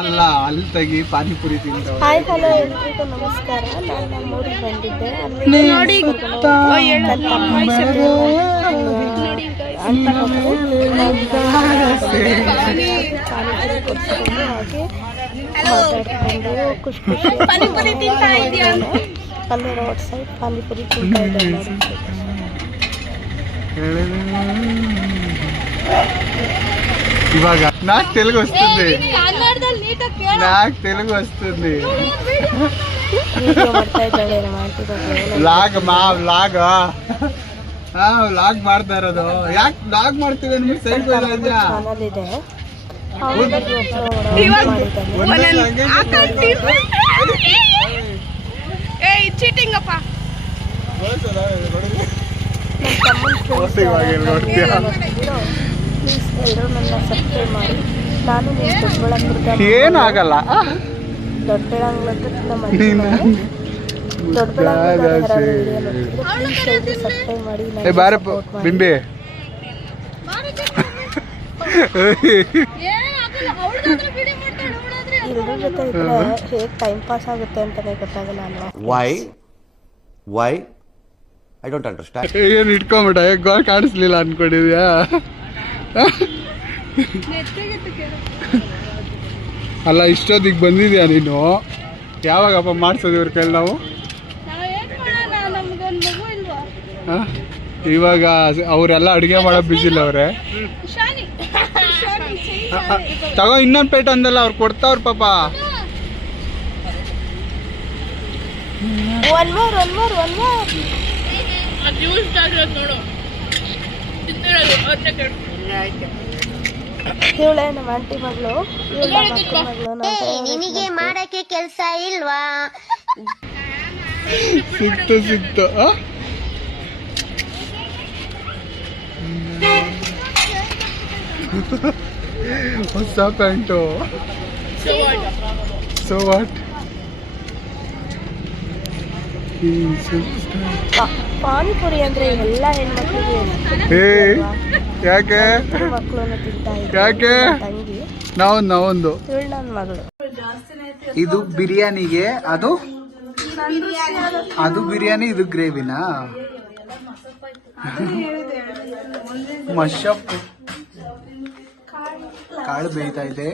ಅಲ್ಲ ಅಲ್ಲಿ ತೆಗಿ ಪಾನಿಪುರಿ ತಿಂತ. ಹಾಯ್ ಹಲೋ ಎಲ್ರಿಗೂ ನಮಸ್ಕಾರ. ನಾನು ನಮ್ಮೂರಿಗೆ ಬಂದಿದ್ದೆ. ಖುಷಿ ಅಲ್ಲಿ ರೋಡ್ ಸೈಡ್ ಪಾನಿಪುರಿ ತಿಂತಾ ಇದ್ದಾರೆ. ఇవాగ నాకు తెలుగు వస్తుంది, నాకు తెలుగు వస్తుంది. ವ್ಲಾಗ್ ವ್ಲಾಗ್ ವ್ಲಾಗ್ ಮಾಡ್ತಾ ಇರೋದು. ಯಾಕೆ ವ್ಲಾಗ್ ಮಾಡ್ತೀವಿ ಅಂದ್ಬಿಟ್ಟು ಸೈಡ್ ಚಾನಲ್ ಇದೆ. ಪ್ಲೀಸ್ ಎಲ್ಲರೂ ನನ್ನ ಸಬ್ಸ್ಕ್ರೈಬ್ ಮಾಡಿ. ನಾನು ನೀವು ದೊಡ್ಡಬಳ್ಳಾಪುರದ ಏನಾಗಲ್ಲ, ದೊಡ್ಡಬಳ್ಳಾಪುರದ ಸಬ್ಸ್ಕ್ರೈಬ್ ಮಾಡಿ. ಬಾರ ಬಿಂಬಿ ಎಲ್ಲರ ಜೊತೆ ಇದ್ರೆ ಹೇಗೆ ಟೈಮ್ ಪಾಸ್ ಆಗುತ್ತೆ ಅಂತಾನೆ ಗೊತ್ತಾಗಲ್ಲ ಅಲ್ವಾ. Why I don't understand. ಏನು ಇಟ್ಕೊಂಬಿಟ್ಟ ಗೋಲ್ ಕಾಣಿಸ್ಲಿಲ್ಲ ಅನ್ಕೊಂಡಿದ್ಯಾ? ಅಲ್ಲ ಇಷ್ಟೊತ್ತಿಗೆ ಬಂದಿದ್ಯಾ ನೀನು? ಯಾವಾಗಪ್ಪ ಮಾಡ್ಸೋದು ಇವ್ರ ಕೈಲಿ ನಾವು? ಇವಾಗ ಅವರೆಲ್ಲ ಅಡುಗೆ ಮಾಡೋ ಬಿಸಿಲ್ಲ ಅವ್ರೆ. ತಗೋ ಇನ್ನೊಂದು ಪೇಟ ಅಂದಲ್ಲ, ಅವ್ರು ಕೊಡ್ತಾವ್ರ ಪಾಪ. ಇವಳೆ ನಮ್ಮ ಆಂಟಿ ಮಗಳು, ನಿನಗೆ ಮಾಡಕ್ಕೆ ಕೆಲಸ ಇಲ್ವಾ? ಸಿಕ್ತು ಹೊಸ ಪ್ಯಾಂಟು. So what? ಪಾನಿಪುರಿ ಅಂದ್ರೆ ಎಲ್ಲ ಹೆಣ್ಮಕ್ಳಿಗೆ ಯಾಕೆ ಮಕ್ಕಳು ತಿಂತಾ ಇದ್ದಾರೆ. ಯಾಕೆ ತಂಗಿ ನಾವೊಂದು ಇವಳು ನನ್ನ ಮಗಳು. ಇದು ಬಿರಿಯಾನಿಗೆ, ಅದು ಬಿರಿಯಾನಿ, ಇದು ಗ್ರೇವಿನಾ? ಮಶಪ್ ಕಾಳು ಬೇಯ್ತಾ ಇದೆ.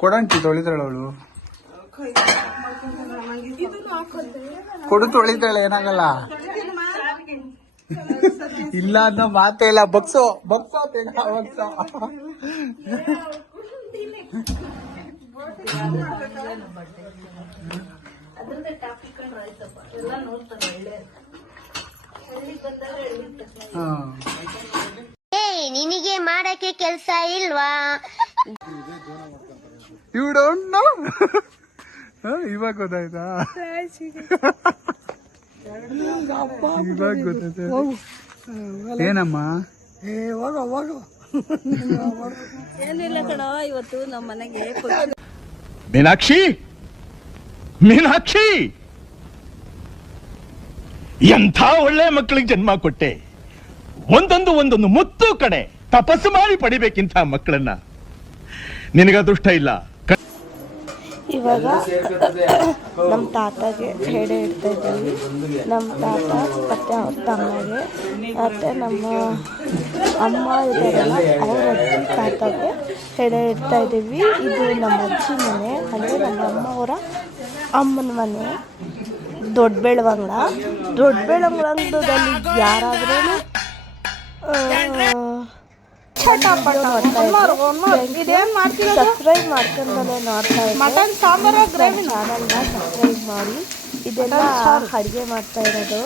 ಕೊಡಂಟಿ ತೊಳಿತಾಳೆ ಅವಳು, ಕೊಡು ತೊಳಿತಾಳೆ, ಏನಾಗಲ್ಲ. ಇಲ್ಲ ಅನ್ನೋ ಮಾತೇ ಇಲ್ಲ. ಬಗ್ಸೋ ನಿನಗೆ ಮಾಡಕ್ಕೆ ಕೆಲಸ ಇಲ್ವಾ? You don't know? ಇವಾಗ ಗೊತ್ತಾಯ್ತಾ? ಇವಾಗ ಗೊತ್ತಾಯ್ತು. ಏನಮ್ಮ? ಏನಿಲ್ಲ ಕಣ, ಇವತ್ತು ನಮ್ಮ ಮನೆಗೆ ಮೀನಾಕ್ಷಿ ಎಂಥ ಒಳ್ಳೆ ಮಕ್ಕಳಿಗೆ ಜನ್ಮ ಕೊಟ್ಟೆ. ಒಂದೊಂದು ಮುತ್ತು ಕಡೆ ತಪಸ್ಸು ಮಾಡಿ ಪಡಿಬೇಕಿಂತ ಮಕ್ಕಳನ್ನ. ನಿನಗದೃಷ್ಟ ಇಲ್ಲ. ಇವಾಗ ನಮ್ಮ ತಾತಗೆ ಹೆಡೆ ಇಡ್ತಾ ಇದ್ದೀವಿ. ನಮ್ಮ ತಾತ ಮತ್ತು ಅವ್ರ ತಮ್ಮಗೆ ಮತ್ತು ನಮ್ಮ ಅಮ್ಮ ಇದ್ದಾರಲ್ಲ ಅವ್ರ ಅಜ್ಜಿ ತಾತಗೆ ಹೆಡೆ ಇಡ್ತಾ ಇದ್ದೀವಿ. ಇದು ನಮ್ಮ ಅಜ್ಜಿ ಮನೆ, ಅಂದರೆ ನಮ್ಮ ಅಮ್ಮವರ ಅಮ್ಮನ ಮನೆ. ದೊಡ್ಡಬೆಳವಂಗಲದಲ್ಲಿ ಯಾರಾದ್ರೂ ಸಬ್ಸ್ಕ್ರೈಬ್ ಮಾಡ್ಕೊಂಡಲ್ಲೇ ನೋಡ್ತಾ ಇದ್ದಾರೆ. ಚಾನಲ್ನ ಸಬ್ಸ್ಕ್ರೈಬ್ ಮಾಡಿ. ಇದೆಲ್ಲ ಅಡುಗೆ ಮಾಡ್ತಾ ಇರೋದು.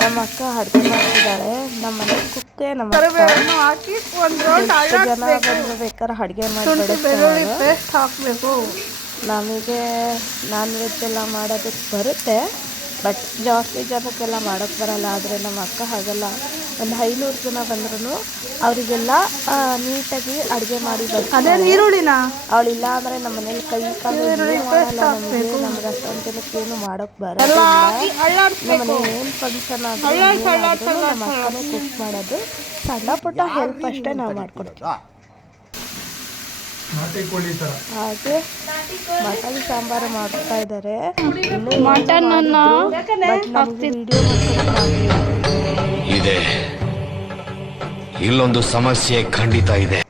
ನಮ್ಮ ಅಕ್ಕ ಅಡುಗೆ ಮಾಡ್ತಿದ್ದಾಳೆ. ನಮ್ಮ ಮನೆ ಕುಕ್ಕೆ ನಮ್ಮ ಜನ ಬಂದ್ರೆ ಬೇಕಾದ್ರೆ ಅಡುಗೆ ಮಾಡಿ ಹಾಕಬೇಕು. ನಮಗೆ ನಾನ್ ವೆಜ್ ಎಲ್ಲ ಮಾಡೋದಕ್ಕೆ ಬರುತ್ತೆ, ಬಟ್ ಜಾಸ್ತಿ ಜನಕ್ಕೆಲ್ಲ ಮಾಡೋಕ್ಕೆ ಬರಲ್ಲ. ಆದರೆ ನಮ್ಮ ಅಕ್ಕ ಹಾಗಲ್ಲ, ಒಂದು 500 ಜನ ಬಂದ್ರೂ ಅವರಿಗೆಲ್ಲ ನೀಟಾಗಿ ಅಡುಗೆ ಮಾಡಿ ಬರ್ತಾರೆ. ಈರುಳ್ಳಿನ ಅವಳಿಲ್ಲ ಅಂದರೆ ನಮ್ಮ ಮನೇಲಿ ಕೈ ಕಾಲು ನಮ್ಗೆ ಅಷ್ಟೊಂದು ಜನಕ್ಕೆ ಏನು ಮಾಡೋಕ್ಕೆ ಬರಲ್ಲ. ನಮ್ಮ ಮನೆ ಏನು ಫಂಕ್ಷನ್ ಆದರೂ ನಮ್ಮ ಅಕ್ಕನೇ ಕುಕ್ ಮಾಡೋದು. ಸಣ್ಣ ಪುಟ್ಟ ಹೆಲ್ಪ್ ಅಷ್ಟೇ ನಾವು ಮಾಡ್ಕೊಡ್ತೀವಿ. ಹಾಗೆ ಮಟನ್ ಸಾಂಬಾರು ಮಾಡ್ತಾ ಇದ್ದಾರೆ. ಮಟನ್ ವಿಡಿಯೋ ಇದೆ, ಇಲ್ಲೊಂದು ಸಮಸ್ಯೆ ಖಂಡಿತ ಇದೆ.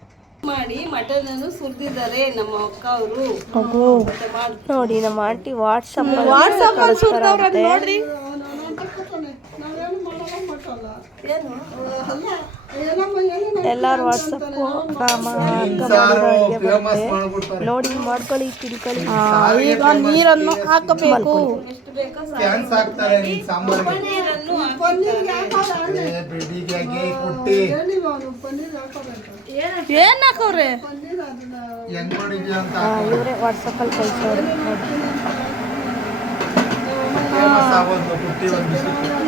ಮಾಡಿ ಮಟನ್ ಅನ್ನು ಸುರಿದಿದ್ದಾರೆ ನಮ್ಮ ಅಕ್ಕ ಅವರು. ನೋಡಿ ನಮ್ಮ ಆಂಟಿ ವಾಟ್ಸಪ್ ನೋಡ್ರಿ. ಎಲ್ಲಾರು ವಾಟ್ಸಪ್ಪು ನಮ್ಮ ಅಕ್ಕ ಮಾಡಿರೋ ಅಡುಗೆ ಬರುತ್ತೆ ನೋಡಿ, ಮಾಡ್ಕೊಳ್ಳಿ, ತಿಳ್ಕೊಳ್ಳಿ. ಈಗ ನೀರನ್ನು ಹಾಕಬೇಕು. ಏನ್ ಹಾಕವ್ರೆ ಇವರೇ ವಾಟ್ಸಪ್ಪಲ್ಲಿ ಕಳಿಸೋರು ನೋಡಿ.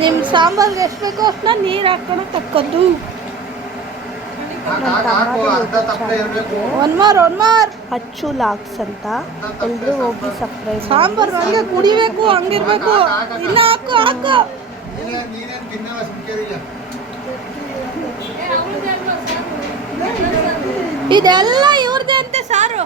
ನಿಮ್ ಸಾಂಬಾರ್ಗೆ ಎಷ್ಟು ಬೇಕೋ ಅಷ್ಟನ್ನ ನೀರು ಹಾಕೊಂಡು ತಕ್ಕೊದ್ದು. ಒನ್ಮಾರ್ ಅಚ್ಚು ಲಾಕ್ಸ್ ಅಂತ ಎಲ್ಲರೂ ಹೋಗಿ ಸಬ್ಸ್ಕ್ರೈಬ್. ಸಾಂಬಾರ್ ಹಂಗೆ ಕುಡಿಬೇಕು, ಹಂಗಿರ್ಬೇಕು. ಇನ್ನ ಹಾಕು ಇದೆಲ್ಲ ಇವ್ರದೇ ಅಂತೆ ಸಾರು.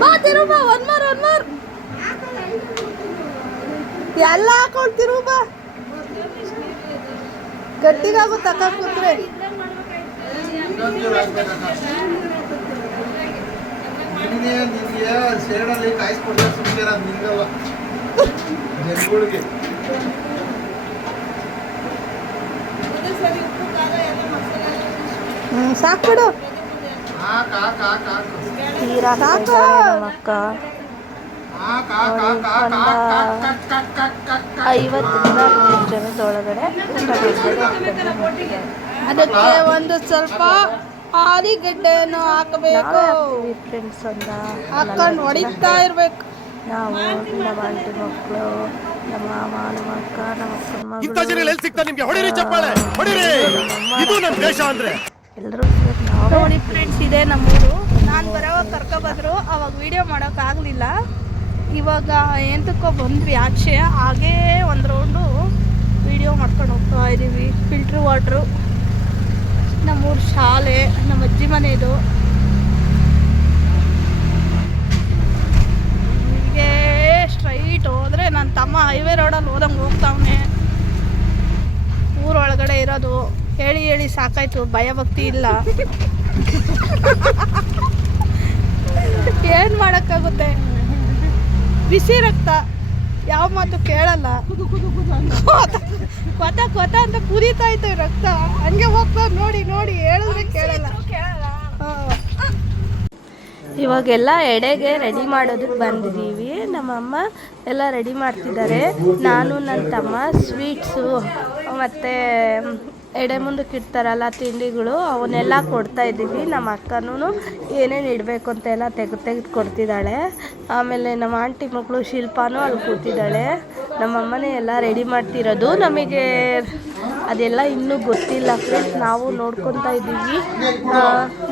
ಬಾ ತಿರುಬ, ಒನ್ಮಾರ್ ಎಲ್ಲ ಹಾಕೊಳ್ತಿರು ಬಾ. ಗಟ್ಟಿಗಾಗು ತಕ್ಕ ಕೂತ್ರೆ ಸೇಡಲ್ಲಿ ಕಾಯಿಸ್ಕೊಡ್ತಾರೆ ಸುಮ್ಕಿರ ನಿಂಗಲ್ಲ ಜನಗಳಿಗೆ. ಸಾಕ್ಬಿಡು. ತೀರಾ ನಮ್ಮ ಅಕ್ಕ 50ರಿಂದ 100 ಜನದೊಳಗಡೆ ಅದಕ್ಕೆ ಒಂದು ಸ್ವಲ್ಪ ಆಲಿಗಡ್ಡೆಯನ್ನು ಹಾಕಬೇಕು. ಫ್ರೆಂಡ್ಸ್ ಅಂತ ಹಾಕೊಂಡು ಹೊಡಿತಾ ಇರ್ಬೇಕು. ನಾವು ನಮ್ಮ ಆಂಟಿ ಮಕ್ಕಳು, ನಮ್ಮ ಮಾಮ, ನಮ್ಮ ಅಕ್ಕ, ನಮ್ಮ ಅಕ್ಕನ ಮಗಳು ಎಲ್ಲರೂ ನೋಡಿ ಫ್ರೆಂಡ್ಸ್, ಇದೆ ನಮ್ಮೂರು. ನಾನು ಬರೋವಾಗ ಕರ್ಕೊಬಂದ್ರು, ಅವಾಗ ವಿಡಿಯೋ ಮಾಡೋಕ್ಕಾಗಲಿಲ್ಲ. ಇವಾಗ ಎಂತಕ್ಕೋ ಬಂದ್ವಿ ಆಚೆ, ಹಾಗೇ ಒಂದು ರೌಂಡು ವಿಡಿಯೋ ಮಾಡ್ಕೊಂಡು ಹೋಗ್ತಾ ಇದ್ದೀವಿ. ಫಿಲ್ಟ್ರ್ ವಾಟ್ರು, ನಮ್ಮೂರು ಶಾಲೆ, ನಮ್ಮ ಅಜ್ಜಿ ಮನೆ ಇದು. ಹೀಗೆ ಸ್ಟ್ರೈಟ್ ಹೋದರೆ ನನ್ನ ತಮ್ಮ ಹೈವೇ ರೋಡಲ್ಲಿ ಹೋದಂಗೆ ಹೋಗ್ತಾವನೆ. ಊರೊಳಗಡೆ ಇರೋದು ಹೇಳಿ ಸಾಕಾಯ್ತು, ಭಯ ಭಕ್ತಿ ಇಲ್ಲ. ಏನು ಮಾಡೋಕ್ಕಾಗುತ್ತೆ? ಬಿಸಿ ರಕ್ತ, ಯಾವ ಮಾತು ಕೇಳಲ್ಲ. ಕೊತ ಅಂತ ಕುದೀತಾ ಇತ್ತು ರಕ್ತ, ಹಂಗೆ ಹೋಗ್ತಾ ನೋಡಿ ಹೇಳಿದ್ರೆ ಕೇಳಲ್ಲ. ಇವಾಗೆಲ್ಲ ಎಡೆಗೆ ರೆಡಿ ಮಾಡೋದಕ್ಕೆ ಬಂದಿದ್ದೀವಿ. ನಮ್ಮಮ್ಮ ಎಲ್ಲ ರೆಡಿ ಮಾಡ್ತಿದ್ದಾರೆ. ನಾನು ನನ್ನ ತಮ್ಮ ಸ್ವೀಟ್ಸು ಮತ್ತು ಎಡೆ ಮುಂದಕ್ಕೆ ಇಡ್ತಾರಲ್ಲ ತಿಂಡಿಗಳು, ಅವನ್ನೆಲ್ಲ ಕೊಡ್ತಾ ಇದ್ದೀವಿ. ನಮ್ಮ ಅಕ್ಕನೂ ಏನೇನು ಇಡಬೇಕು ಅಂತ ಎಲ್ಲ ತೆಗೆದು ಕೊಡ್ತಿದ್ದಾಳೆ. ಆಮೇಲೆ ನಮ್ಮ ಆಂಟಿ ಮಕ್ಕಳು ಶಿಲ್ಪಾನೂ ಅಲ್ಲಿ ಕೂತಿದ್ದಾಳೆ. ನಮ್ಮಮ್ಮನೇ ಎಲ್ಲ ರೆಡಿ ಮಾಡ್ತಿರೋದು. ನಮಗೆ ಅದೆಲ್ಲ ಇನ್ನೂ ಗೊತ್ತಿಲ್ಲ ಫ್ರೆಂಡ್ಸ್, ನಾವು ನೋಡ್ಕೊತಾ ಇದ್ದೀವಿ.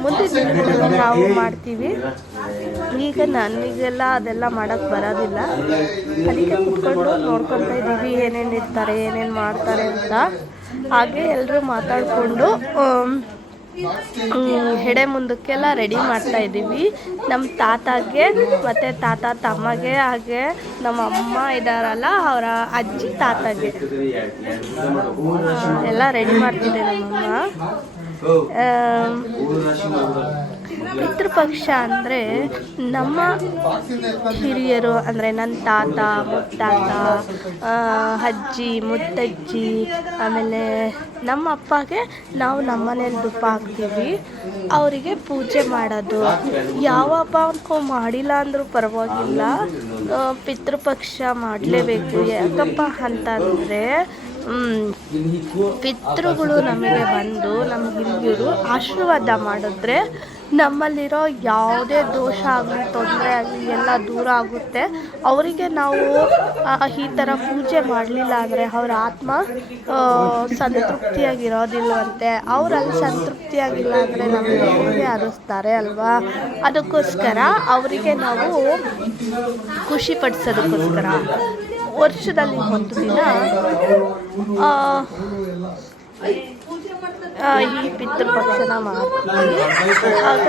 ಮುಂದಿನ ದಿನಗಳಲ್ಲಿ ನಾವು ಮಾಡ್ತೀವಿ. ಈಗ ನನಗೆಲ್ಲ ಅದೆಲ್ಲ ಮಾಡೋಕ್ಕೆ ಬರೋದಿಲ್ಲ, ಅದಕ್ಕೆ ಕುತ್ಕೊಂಡು ನೋಡ್ಕೊತಾ ಇದ್ದೀವಿ ಏನೇನು ಇರ್ತಾರೆ, ಏನೇನು ಮಾಡ್ತಾರೆ ಅಂತ. ಹಾಗೆ ಎಲ್ಲರೂ ಮಾತಾಡಿಕೊಂಡು ಹೆಡೆ ಮುಂದಕ್ಕೆಲ್ಲ ರೆಡಿ ಮಾಡ್ತಾ ಇದ್ದೀವಿ. ನಮ್ಮ ತಾತಾಗೆ ಮತ್ತು ತಾತ ತಮ್ಮಗೆ, ಹಾಗೆ ನಮ್ಮ ಅಮ್ಮ ಇದ್ದಾರಲ್ಲ ಅವರ ಅಜ್ಜಿ ತಾತಾಗೆ ಎಲ್ಲ ರೆಡಿ ಮಾಡ್ತಿದ್ದೆ ನಮ್ಮಮ್ಮ. ಪಿತೃಪಕ್ಷ ಅಂದರೆ ನಮ್ಮ ಹಿರಿಯರು, ಅಂದರೆ ನನ್ನ ತಾತ, ಮುತ್ತಾತ, ಅಜ್ಜಿ, ಮುತ್ತಜ್ಜಿ, ಆಮೇಲೆ ನಮ್ಮ ಅಪ್ಪಗೆ ನಾವು ನಮ್ಮನೇಲಿ ಧೂಪ ಹಾಕ್ತೀವಿ. ಅವರಿಗೆ ಪೂಜೆ ಮಾಡೋದು. ಯಾವ ಹಬ್ಬ ಮಾಡಿಲ್ಲ ಅಂದರೂ ಪರವಾಗಿಲ್ಲ, ಪಿತೃಪಕ್ಷ ಮಾಡಲೇಬೇಕು. ಯಾಕಪ್ಪ ಅಂತಂದರೆ ಪಿತೃಗಳು ನಮಗೆ ಬಂದು ನಮ್ಮ ಹಿರಿಯರು ಆಶೀರ್ವಾದ ಮಾಡಿದ್ರೆ ನಮ್ಮಲ್ಲಿರೋ ಯಾವುದೇ ದೋಷ ಆಗಲಿ ತೊಂದರೆ ಆಗಲಿ ಎಲ್ಲ ದೂರ ಆಗುತ್ತೆ. ಅವರಿಗೆ ನಾವು ಈ ಥರ ಪೂಜೆ ಮಾಡಲಿಲ್ಲ ಅಂದರೆ ಅವರ ಆತ್ಮ ಸಂತೃಪ್ತಿಯಾಗಿರೋದಿಲ್ವಂತೆ. ಅವರಲ್ಲಿ ಸಂತೃಪ್ತಿಯಾಗಿಲ್ಲ ಅಂದರೆ ನಮಗೆ ಹೇಗೆ ಅನಿಸ್ತಾರೆ ಅಲ್ವಾ? ಅದಕ್ಕೋಸ್ಕರ ಅವರಿಗೆ ನಾವು ಖುಷಿ ಪಡಿಸೋದಕ್ಕೋಸ್ಕರ ವರ್ಷದಲ್ಲಿ ಒಂದು ದಿನ ಈ ಪಿತೃಪಕ್ಷನ ಮಾಡ್ತೀವಿ. ಆಗ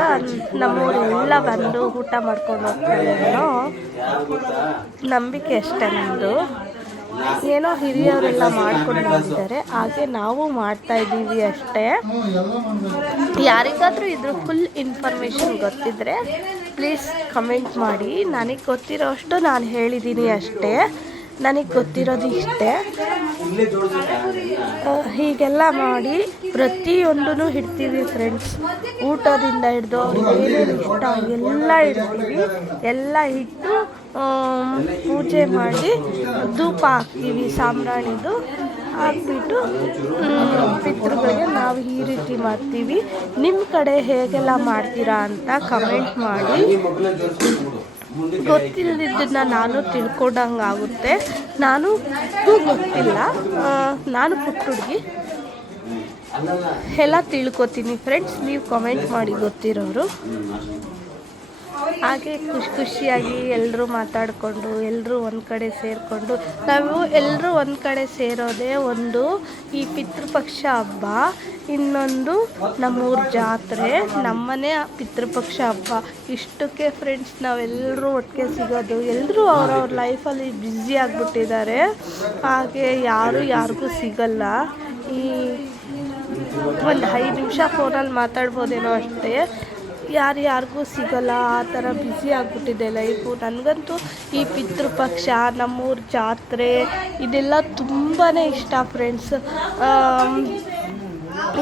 ನಮ್ಮೂರೆಲ್ಲ ಬಂದು ಊಟ ಮಾಡ್ಕೊಂಡು ಹೋಗ್ತಾರೆ ಅನ್ನೋ ನಂಬಿಕೆ ಅಷ್ಟೇ ನಮ್ಮದು. ಏನೋ ಹಿರಿಯವರೆಲ್ಲ ಮಾಡ್ಕೊಂಡು ಬಂದಿದ್ದಾರೆ, ಹಾಗೆ ನಾವು ಮಾಡ್ತಾಯಿದ್ದೀವಿ ಅಷ್ಟೇ. ಯಾರಿಗಾದರೂ ಇದ್ರ ಫುಲ್ ಇನ್ಫಾರ್ಮೇಷನ್ ಗೊತ್ತಿದ್ದರೆ ಪ್ಲೀಸ್ ಕಮೆಂಟ್ ಮಾಡಿ. ನನಗೆ ಗೊತ್ತಿರೋ ಅಷ್ಟು ನಾನು ಹೇಳಿದ್ದೀನಿ ಅಷ್ಟೇ. ನನಗೆ ಗೊತ್ತಿರೋದು ಇಷ್ಟೇ. ಹೀಗೆಲ್ಲ ಮಾಡಿ ಪ್ರತಿಯೊಂದೂ ಇಡ್ತೀವಿ ಫ್ರೆಂಡ್ಸ್. ಊಟದಿಂದ ಹಿಡಿದು ಅವ್ರಿಗೆ ಏನೇನು ಇಷ್ಟ ಎಲ್ಲ ಇಡ್ತೀವಿ. ಎಲ್ಲ ಇಟ್ಟು ಪೂಜೆ ಮಾಡಿ ಧೂಪ ಹಾಕ್ತೀವಿ, ಸಾಂಬ್ರಾಣಿದು ಹಾಕ್ಬಿಟ್ಟು ಪಿತೃಗಳಿಗೆ ನಾವು ಈ ರೀತಿ ಮಾಡ್ತೀವಿ. ನಿಮ್ಮ ಕಡೆ ಹೇಗೆಲ್ಲ ಮಾಡ್ತೀರಾ ಅಂತ ಕಮೆಂಟ್ ಮಾಡಿ. ಗೊತ್ತಿಲ್ಲದಿದ್ದನ್ನು ನಾನು ತಿಳ್ಕೊಂಡಂಗಾಗುತ್ತೆ. ನಾನು ಗೊತ್ತಿಲ್ಲ, ನಾನು ಪುಟ್ಟ ಹುಡುಗಿ, ಎಲ್ಲ ತಿಳ್ಕೊತೀನಿ ಫ್ರೆಂಡ್ಸ್. ನೀವು ಕಮೆಂಟ್ ಮಾಡಿ ಗೊತ್ತಿರೋರು. ಹಾಗೆ ಖುಷಿಯಾಗಿ ಎಲ್ಲರೂ ಮಾತಾಡಿಕೊಂಡು ಎಲ್ಲರೂ ಒಂದು ಕಡೆ ಸೇರಿಕೊಂಡು ನಾವು ಎಲ್ಲರೂ ಒಂದು ಕಡೆ ಸೇರೋದೇ ಒಂದು ಈ ಪಿತೃಪಕ್ಷ ಹಬ್ಬ. ಇನ್ನೊಂದು ನಮ್ಮೂರ ಜಾತ್ರೆ, ನಮ್ಮನೆ ಪಿತೃಪಕ್ಷ ಹಬ್ಬ. ಇಷ್ಟಕ್ಕೆ ಫ್ರೆಂಡ್ಸ್ ನಾವೆಲ್ಲರೂ ಒಟ್ಟಿಗೆ ಸಿಗೋದು. ಎಲ್ಲರೂ ಅವ್ರವ್ರ ಲೈಫಲ್ಲಿ ಬ್ಯುಸಿ ಆಗಿಬಿಟ್ಟಿದ್ದಾರೆ. ಹಾಗೆ ಯಾರಿಗೂ ಸಿಗಲ್ಲ. ಈ ಒಂದು 5 ನಿಮಿಷ ಫೋನಲ್ಲಿ ಮಾತಾಡ್ಬೋದೇನೋ ಅಷ್ಟೇ. ಯಾರಿಗೂ ಸಿಗಲ್ಲ, ಆ ಥರ ಬ್ಯುಸಿ ಆಗಿಬಿಟ್ಟಿದೆ ಲೈಫು. ನನಗಂತೂ ಈ ಪಿತೃಪಕ್ಷ, ನಮ್ಮೂರ ಜಾತ್ರೆ ಇದೆಲ್ಲ ತುಂಬಾ ಇಷ್ಟ ಫ್ರೆಂಡ್ಸ್.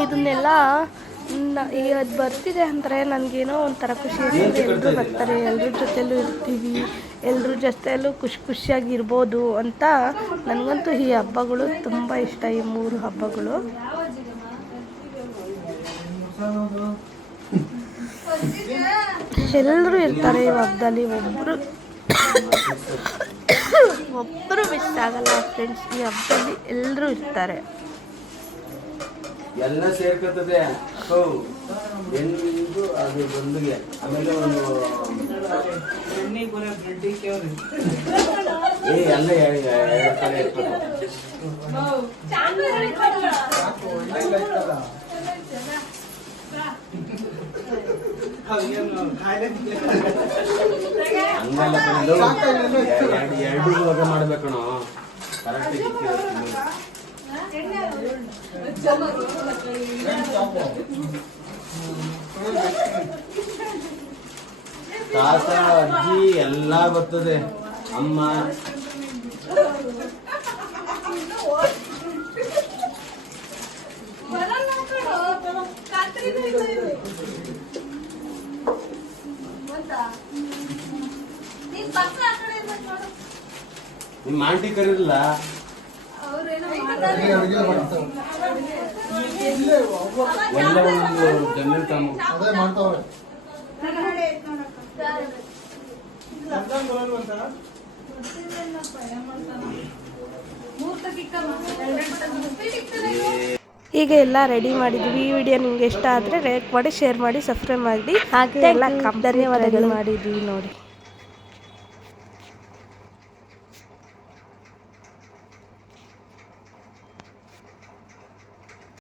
ಇದನ್ನೆಲ್ಲ ಅದು ಬರ್ತಿದೆ ಅಂದರೆ ನನಗೇನೋ ಒಂಥರ ಖುಷಿ ಆಗ್ತದೆ. ಎಲ್ಲರೂ ಬರ್ತಾರೆ, ಎಲ್ಲರ ಜೊತೆಲೂ ಇರ್ತೀವಿ, ಎಲ್ಲರ ಜೊತೆಲೂ ಖುಷಿಯಾಗಿರ್ಬೋದು ಅಂತ. ನನಗಂತೂ ಈ ಹಬ್ಬಗಳು ತುಂಬ ಇಷ್ಟ, ಈ 3 ಹಬ್ಬಗಳು. ಎಲ್ಲರೂ ಇರ್ತಾರೆ ಈ ಹಬ್ಬದಲ್ಲಿ. ಒಬ್ಬರು ಮಿಸ್ ಆಗಲ್ಲ ಫ್ರೆಂಡ್ಸ್. ಈ ಹಬ್ಬದಲ್ಲಿ ಎಲ್ಲರೂ ಇರ್ತಾರೆ. ಎಲ್ಲ ಸೇರ್ಕೊತದೆ ಹೆಣ್ಣಿಂದು ಅದು ಬಂದುಗೆ. ಆಮೇಲೆ ಒಂದು ಎಲ್ಲ 2 ಕಡೆ ಇರ್ತದೆ. ಹಂಗಲ್ಲ ಎರಡು ಇವಾಗ ಮಾಡ್ಬೇಕಣ ಕರೆಕ್ಟ್. ತಾತ ಅಜ್ಜಿ ಎಲ್ಲ ಬರ್ತದೆ. ಅಮ್ಮ ನಿಮ್ಮ ಆಂಟಿ ಕರೀರಲ್ಲ, ಎಲ್ಲ ಒಂದು ಜನರು ತಾನು ಮಾಡ್ತಾವ್ರೆ. ಈಗ ಎಲ್ಲ ರೆಡಿ ಮಾಡಿದ್ವಿ. ಈ ವಿಡಿಯೋ ನಿಮ್ಗೆ ಇಷ್ಟ ಆದರೆ ಲೈಕ್ ಮಾಡಿ, ಶೇರ್ ಮಾಡಿ, ಸಬ್ಸ್ಕ್ರೈಬ್ ಮಾಡಿ. ಹಾಗೆ ಎಲ್ಲ ಧನ್ಯವಾದಗಳು ಮಾಡಿದ್ವಿ ನೋಡಿ.